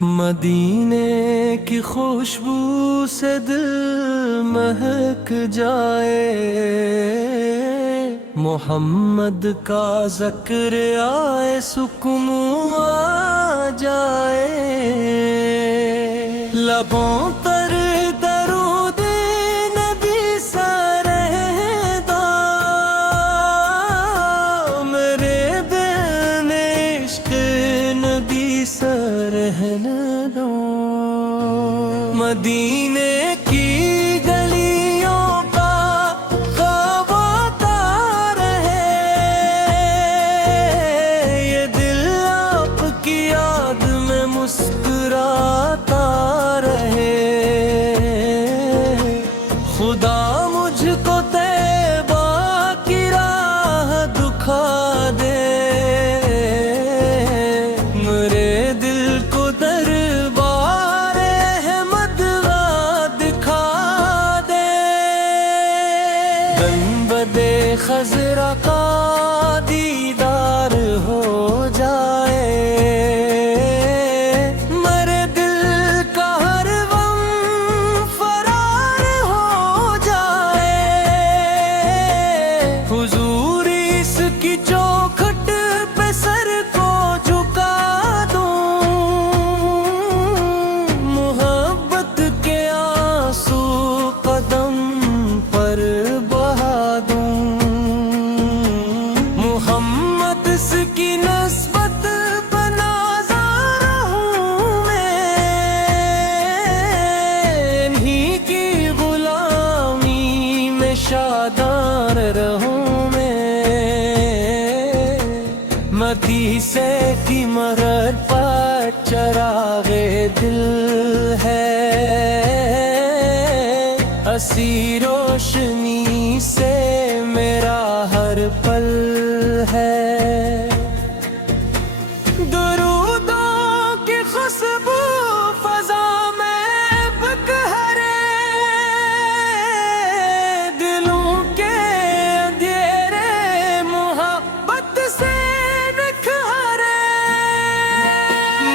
مدینے کی خوشبو سے دل مہک جائے، محمد کا ذکر آئے سکون آ جائے، لبوں پر درود نبی سا رہتا، میرے دل میں عشق نبی سا رہنے دو۔ مدینے کی گلیوں کا خواب آتا رہے، یہ دل آپ کی یاد میں مسکراتا رہے، خدا مجھ کو طیبہ کی راہ دکھا دے، میرے دل کو دربار احمد دکھا دے، گنبد خضرا کا دیدار ہو جائے، میرے دل کا ہر غم فرار ہو جائے، حضور اس کی چوکھٹ پہ سر کو جھکا دوں، محبت کے آنسو قدم پر بہا دوں، محمد اس کی نسبت بنازار ہوں میں، انہی کی غلامی میں شادان رہوں میں، متی سے کی مرد پر چراغ دل ہے، اسی روشنی سے میرا ہر پل ہے، درودوں کی خوشبو فضا میں بکھرے، دلوں کے اندھیرے محبت سے نکھرے،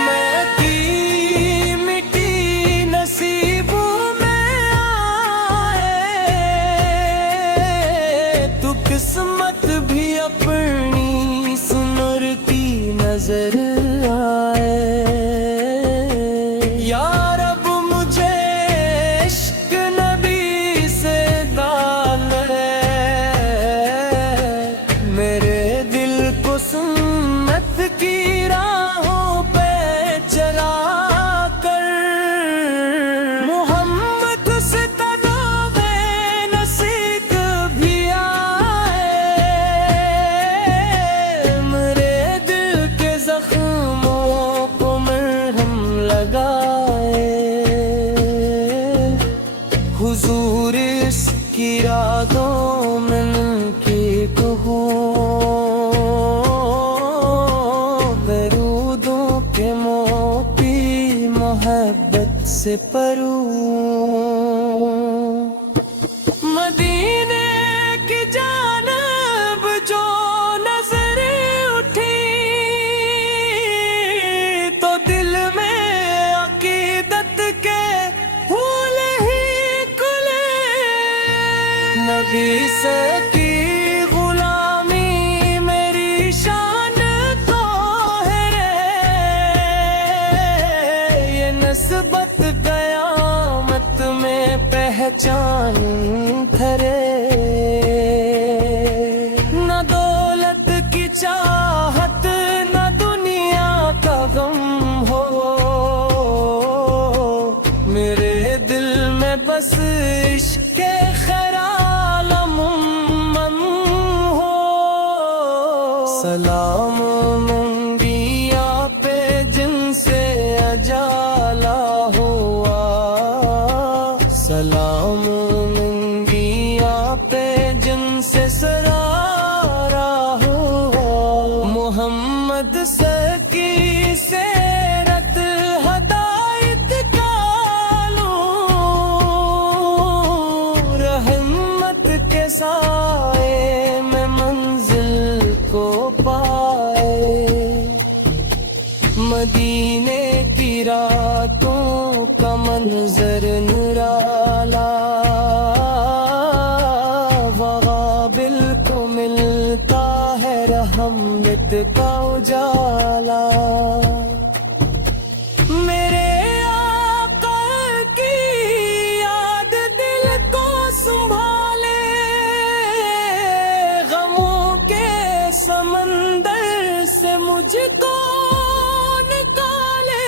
میں کی مٹی نصیبوں میں آئے، تو قسمت بھی اپنی سنرتی نظر آئے، یا رب مجھے عشق نبی سے دال ہے، میرے دل کو سنت کی راہوں پہ چلا کر، محمد سے تناوب نصیب بھی آئے، میرے دل کے زخموں کو مرہم لگائے، حضور اس کی راتوں میں ان کی کہوں، درودوں کے موتی محبت سے پروں، مدینے کی جانب جو نظر اٹھی، تو دل میں عقیدت کے پھول ہی کھلے، نبی سے کی غلامی میری شان تو ہے، یہ نسبت قیامت میں پہچان دھرے، نہ دولت کی چاہت نہ دنیا کا غم ہو، میرے دل میں بس عشق خیر عالم من ہو، سلام انبیاء پہ جن سے اجالا ہوا، سلام انبیاء پہ جن سے سرارا ہوا، محمد سکی سیرت ہدایت کا لوں، باتوں کا منظر نرالا، وغابل کو ملتا ہے رحمت کا اجالا۔ میرے آقا کی یاد دل کو سنبھالے، غموں کے سمندر سے مجھ کو نکالے۔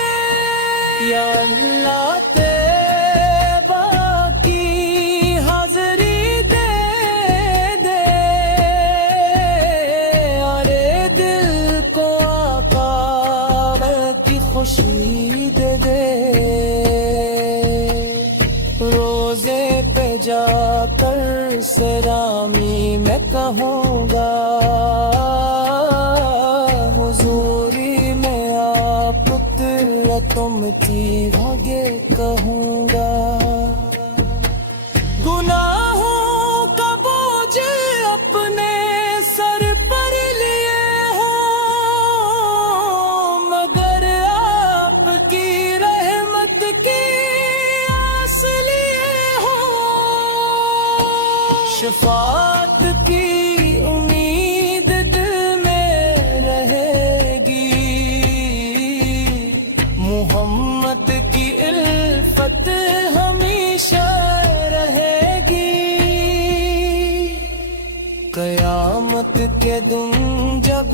یا اللہ طیبہ کی حاضری دے دے، ارے دل کو آقا کی خوشی دے دے۔ روزے پہ جا کر سلامی میں کہوں گا، حضوری میں آپ پتر تم کی بھاگے کہوں گا۔ گناہوں کا بوجھ اپنے سر پر لیے ہوں، مگر آپ کی رحمت کی آس لیے ہوں۔ شفاعت کی امید دل میں رہے گی، محمد کی الفت ہمیشہ رہے گی۔ قیامت کے دن جب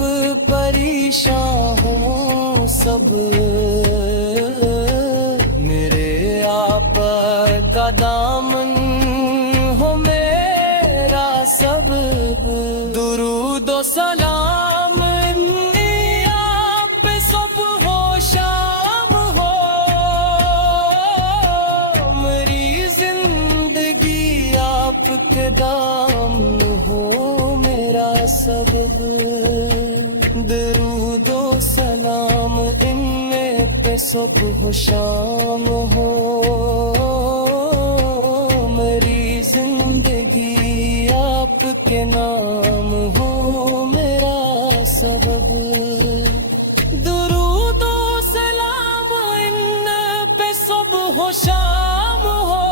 پریشان ہوں سب، میرے آپ کا دامن ہو میرا سبب۔ درود و سلام انی آپ پہ صبح و شام ہو، میری زندگی آپ کے دام ہو میرا سبب۔ درود و سلام ان میں پہ صبح و شام ہو، میری زندگی آپ کے نام ہو میرا سبب۔ درود و سلام ان پہ صبح و شام ہو،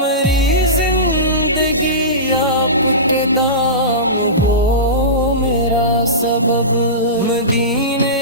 میری زندگی آپ کے دام ہو میرا سبب۔ مدینے